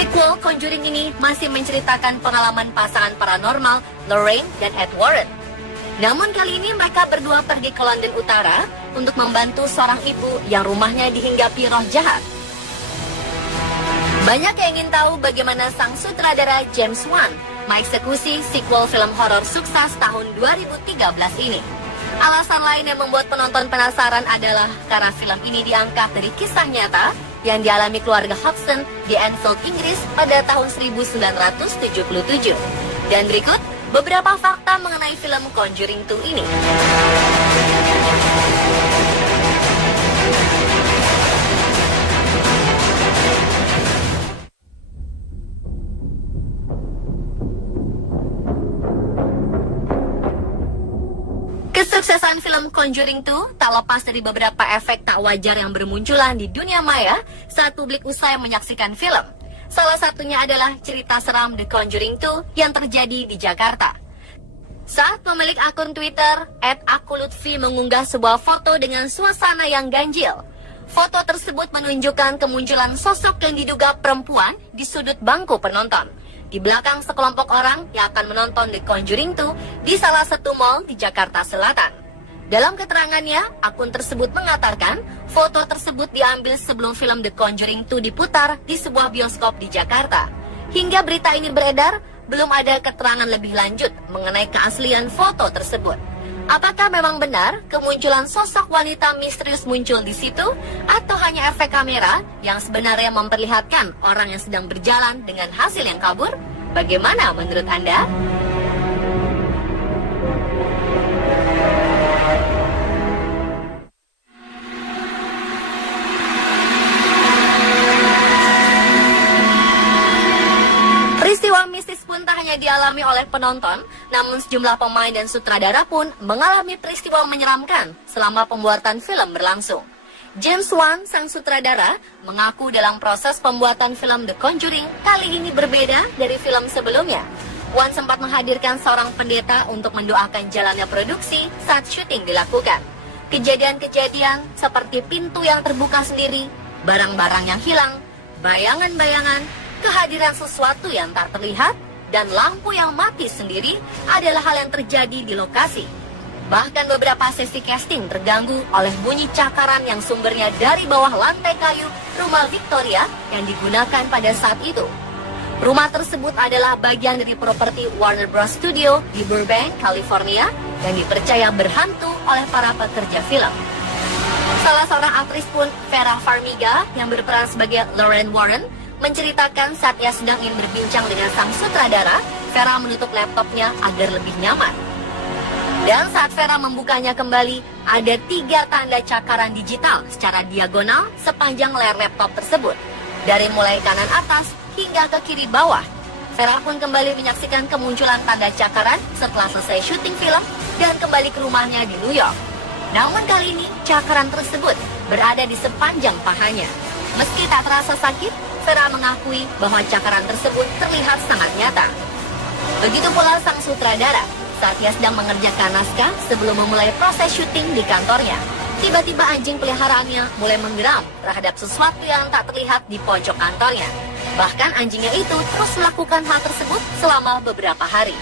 Sequel Conjuring ini masih menceritakan pengalaman pasangan paranormal Lorraine dan Ed Warren. Namun kali ini mereka berdua pergi ke London Utara untuk membantu seorang ibu yang rumahnya dihinggapi roh jahat. Banyak yang ingin tahu bagaimana sang sutradara James Wan mengeksekusi sequel film horor sukses tahun 2013 ini. Alasan lain yang membuat penonton penasaran adalah karena film ini diangkat dari kisah nyata yang dialami keluarga Hodgson di Enfield, Inggris pada tahun 1977. Dan berikut beberapa fakta mengenai film Conjuring 2 ini. Kesuksesan film Conjuring 2 tak lepas dari beberapa efek tak wajar yang bermunculan di dunia maya saat publik usai menyaksikan film. Salah satunya adalah cerita seram The Conjuring 2 yang terjadi di Jakarta. Saat pemilik akun Twitter @akulutfi mengunggah sebuah foto dengan suasana yang ganjil. Foto tersebut menunjukkan kemunculan sosok yang diduga perempuan di sudut bangku penonton, di belakang sekelompok orang yang akan menonton The Conjuring 2 di salah satu mall di Jakarta Selatan. Dalam keterangannya, akun tersebut mengatakan foto tersebut diambil sebelum film The Conjuring 2 diputar di sebuah bioskop di Jakarta. Hingga berita ini beredar, belum ada keterangan lebih lanjut mengenai keaslian foto tersebut. Apakah memang benar kemunculan sosok wanita misterius muncul di situ, atau hanya efek kamera yang sebenarnya memperlihatkan orang yang sedang berjalan dengan hasil yang kabur? Bagaimana menurut Anda? Peristiwa mistis pun tak hanya dialami oleh penonton, namun sejumlah pemain dan sutradara pun mengalami peristiwa menyeramkan selama pembuatan film berlangsung. James Wan, sang sutradara, mengaku dalam proses pembuatan film The Conjuring kali ini berbeda dari film sebelumnya. Wan sempat menghadirkan seorang pendeta untuk mendoakan jalannya produksi saat syuting dilakukan. Kejadian-kejadian seperti pintu yang terbuka sendiri, barang-barang yang hilang, bayangan-bayangan, kehadiran sesuatu yang tak terlihat, dan lampu yang mati sendiri adalah hal yang terjadi di lokasi. Bahkan beberapa sesi casting terganggu oleh bunyi cakaran yang sumbernya dari bawah lantai kayu rumah Victoria yang digunakan pada saat itu. Rumah tersebut adalah bagian dari properti Warner Bros. Studio di Burbank, California, yang dipercaya berhantu oleh para pekerja film. Salah seorang aktris pun, Vera Farmiga, yang berperan sebagai Lorraine Warren, menceritakan saat ia sedang ingin berbincang dengan sang sutradara, Vera menutup laptopnya agar lebih nyaman. Dan saat Vera membukanya kembali, ada 3 tanda cakaran digital secara diagonal sepanjang layar laptop tersebut, dari mulai kanan atas hingga ke kiri bawah. Vera pun kembali menyaksikan kemunculan tanda cakaran setelah selesai syuting film dan kembali ke rumahnya di New York. Namun kali ini, cakaran tersebut berada di sepanjang pahanya. Meski tak terasa sakit, Vera mengakui bahwa cakaran tersebut terlihat sangat nyata. Begitu pula sang sutradara, saat ia sedang mengerjakan naskah sebelum memulai proses syuting di kantornya. Tiba-tiba anjing peliharaannya mulai menggeram terhadap sesuatu yang tak terlihat di pojok kantornya. Bahkan anjingnya itu terus melakukan hal tersebut selama beberapa hari.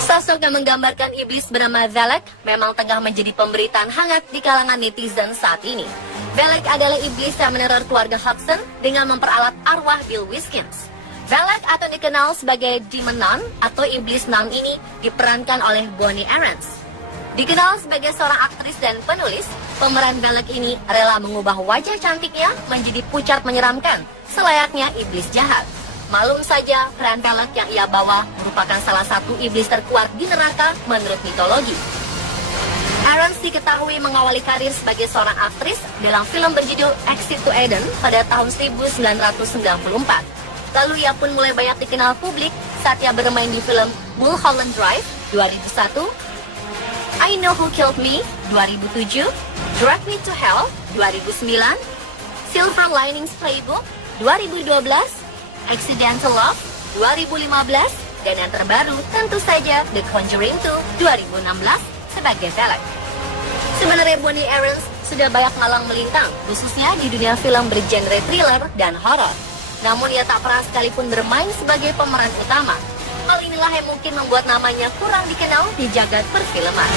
Sosok yang menggambarkan iblis bernama Valak memang tengah menjadi pemberitaan hangat di kalangan netizen saat ini. Valak adalah iblis yang meneror keluarga Hodgson dengan memperalat arwah Bill Wilkins. Valak atau dikenal sebagai Demon Nun atau iblis nun ini diperankan oleh Bonnie Aarons. Dikenal sebagai seorang aktris dan penulis, pemeran Valak ini rela mengubah wajah cantiknya menjadi pucat menyeramkan, selayaknya iblis jahat. Malum saja, peran Valak yang ia bawa merupakan salah satu iblis terkuat di neraka menurut mitologi. Aarons diketahui mengawali karir sebagai seorang aktris dalam film berjudul Exit to Eden pada tahun 1994. Lalu ia pun mulai banyak dikenal publik saat ia bermain di film Mulholland Drive 2001, I Know Who Killed Me 2007, Drag Me to Hell 2009, Silver Linings Playbook 2012, Accidental Love 2015, Dan yang terbaru tentu saja The Conjuring 2 2016 sebagai Valak. Sebenarnya Bonnie Aarons sudah banyak malang melintang, khususnya di dunia film bergenre thriller dan horor. Namun ia tak pernah sekalipun bermain sebagai pemeran utama. Hal inilah yang mungkin membuat namanya kurang dikenal di jagat perfilman.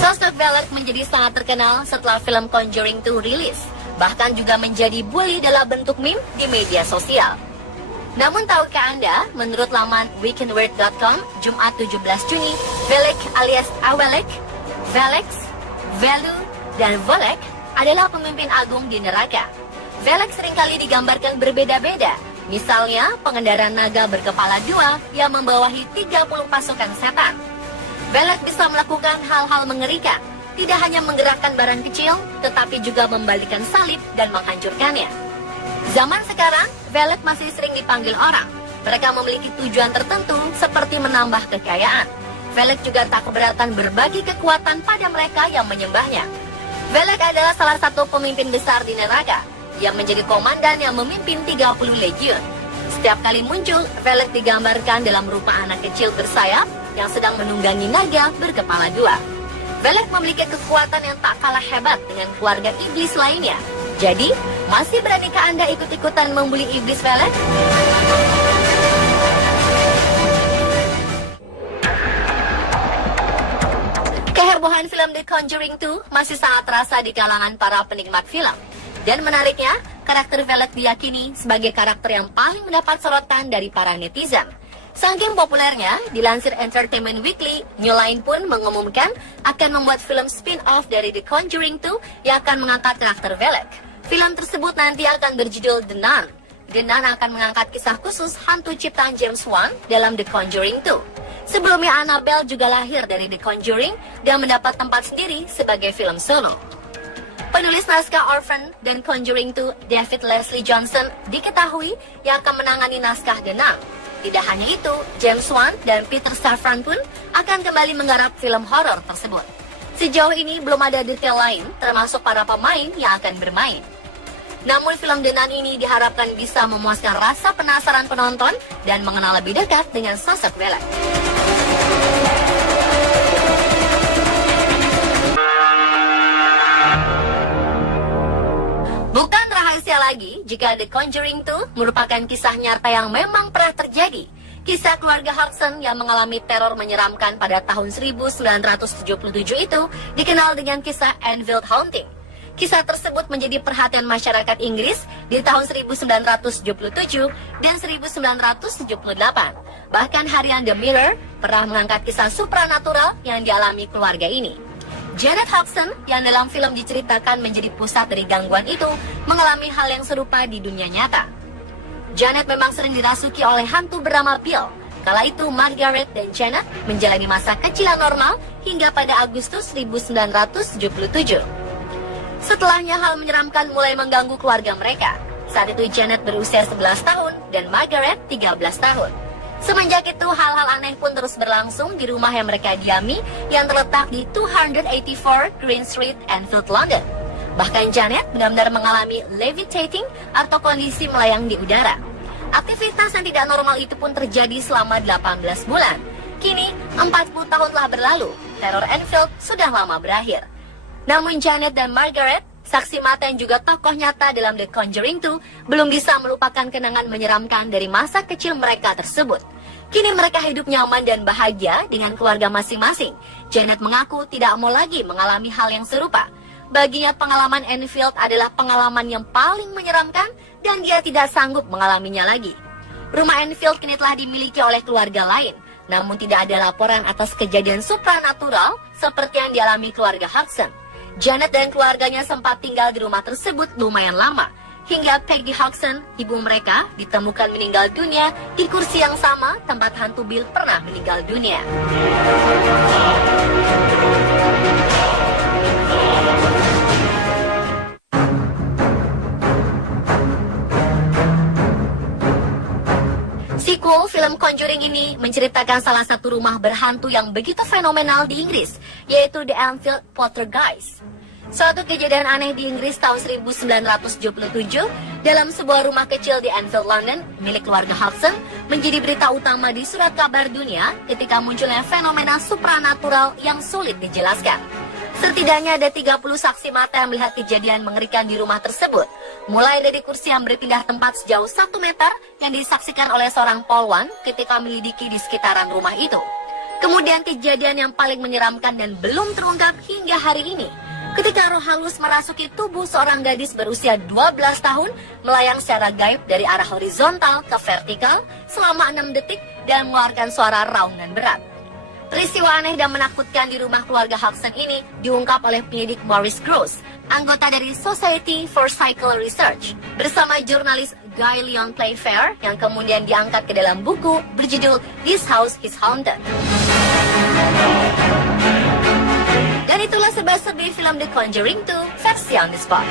Sosok Valak menjadi sangat terkenal setelah film Conjuring 2 rilis, bahkan juga menjadi bully dalam bentuk meme di media sosial. Namun tahukah Anda, menurut laman weekendword.com, Jumat 17 Juni, Valak alias Awalek, Valex, Velu, dan Volek adalah pemimpin agung di neraka. Valak seringkali digambarkan berbeda-beda, misalnya pengendara naga berkepala dua yang membawahi 30 pasukan setan. Valak bisa melakukan hal-hal mengerikan, tidak hanya menggerakkan barang kecil, tetapi juga membalikan salib dan menghancurkannya. Zaman sekarang, Valak masih sering dipanggil orang. Mereka memiliki tujuan tertentu seperti menambah kekayaan. Valak juga tak keberatan berbagi kekuatan pada mereka yang menyembahnya. Valak adalah salah satu pemimpin besar di neraka, yang menjadi komandan yang memimpin 30 legiun. Setiap kali muncul, Valak digambarkan dalam rupa anak kecil bersayap yang sedang menunggangi naga berkepala dua. Valak memiliki kekuatan yang tak kalah hebat dengan keluarga iblis lainnya. Jadi, masih beranikah Anda ikut-ikutan membuli iblis Valak? Kehebohan film The Conjuring 2 masih sangat terasa di kalangan para penikmat film. Dan menariknya, karakter Valak diyakini sebagai karakter yang paling mendapat sorotan dari para netizen. Saking populernya, dilansir Entertainment Weekly, New Line pun mengumumkan akan membuat film spin-off dari The Conjuring 2 yang akan mengangkat karakter Valak. Film tersebut nanti akan berjudul The Nun. The Nun akan mengangkat kisah khusus hantu ciptaan James Wan dalam The Conjuring 2. Sebelumnya Annabelle juga lahir dari The Conjuring dan mendapat tempat sendiri sebagai film solo. Penulis naskah Orphan dan Conjuring 2, David Leslie Johnson, diketahui yang akan menangani naskah The Nun. Tidak hanya itu, James Wan dan Peter Safran pun akan kembali menggarap film horor tersebut. Sejauh ini belum ada detail lain, termasuk para pemain yang akan bermain. Namun film The Nun ini diharapkan bisa memuaskan rasa penasaran penonton dan mengenal lebih dekat dengan sosok Valak. Bukan rahasia lagi jika The Conjuring 2 merupakan kisah nyata yang memang pernah terjadi. Kisah keluarga Hodgson yang mengalami teror menyeramkan pada tahun 1977 itu dikenal dengan kisah Enfield Haunting. Kisah tersebut menjadi perhatian masyarakat Inggris di tahun 1977 dan 1978. Bahkan harian The Mirror pernah mengangkat kisah supranatural yang dialami keluarga ini. Janet Hodgson yang dalam film diceritakan menjadi pusat dari gangguan itu mengalami hal yang serupa di dunia nyata. Janet memang sering dirasuki oleh hantu bernama Bill. Kala itu Margaret dan Janet menjalani masa kecil yang normal hingga pada Agustus 1977. Setelahnya hal menyeramkan mulai mengganggu keluarga mereka. Saat itu Janet berusia 11 tahun dan Margaret 13 tahun. Semenjak itu hal-hal aneh pun terus berlangsung di rumah yang mereka diami yang terletak di 284 Green Street, Enfield, London. Bahkan Janet benar-benar mengalami levitating atau kondisi melayang di udara. Aktivitas yang tidak normal itu pun terjadi selama 18 bulan. Kini, 40 tahun telah berlalu, teror Enfield sudah lama berakhir. Namun Janet dan Margaret, saksi mata yang juga tokoh nyata dalam The Conjuring 2, belum bisa melupakan kenangan menyeramkan dari masa kecil mereka tersebut. Kini mereka hidup nyaman dan bahagia dengan keluarga masing-masing. Janet mengaku tidak mau lagi mengalami hal yang serupa. Baginya pengalaman Enfield adalah pengalaman yang paling menyeramkan dan dia tidak sanggup mengalaminya lagi. Rumah Enfield kini telah dimiliki oleh keluarga lain, namun tidak ada laporan atas kejadian supranatural seperti yang dialami keluarga Hodgson. Janet dan keluarganya sempat tinggal di rumah tersebut lumayan lama, hingga Peggy Hodgson, ibu mereka, ditemukan meninggal dunia di kursi yang sama tempat hantu Bill pernah meninggal dunia. Sequel film Conjuring ini menceritakan salah satu rumah berhantu yang begitu fenomenal di Inggris, yaitu The Enfield Poltergeist. Suatu kejadian aneh di Inggris tahun 1977 dalam sebuah rumah kecil di Enfield, London, milik keluarga Hudson, menjadi berita utama di surat kabar dunia ketika munculnya fenomena supranatural yang sulit dijelaskan. Setidaknya ada 30 saksi mata yang melihat kejadian mengerikan di rumah tersebut, mulai dari kursi yang berpindah tempat sejauh 1 meter yang disaksikan oleh seorang polwan ketika melidiki di sekitaran rumah itu. Kemudian kejadian yang paling menyeramkan dan belum terungkap hingga hari ini, ketika roh halus merasuki tubuh seorang gadis berusia 12 tahun melayang secara gaib dari arah horizontal ke vertikal selama 6 detik dan mengeluarkan suara raungan berat. Peristiwa aneh dan menakutkan di rumah keluarga Hudson ini diungkap oleh penyidik Maurice Gross, anggota dari Society for Psychical Research, bersama jurnalis Guy Leon Playfair yang kemudian diangkat ke dalam buku berjudul This House is Haunted. Dan itulah serba-serbi film The Conjuring 2 versi on the spot.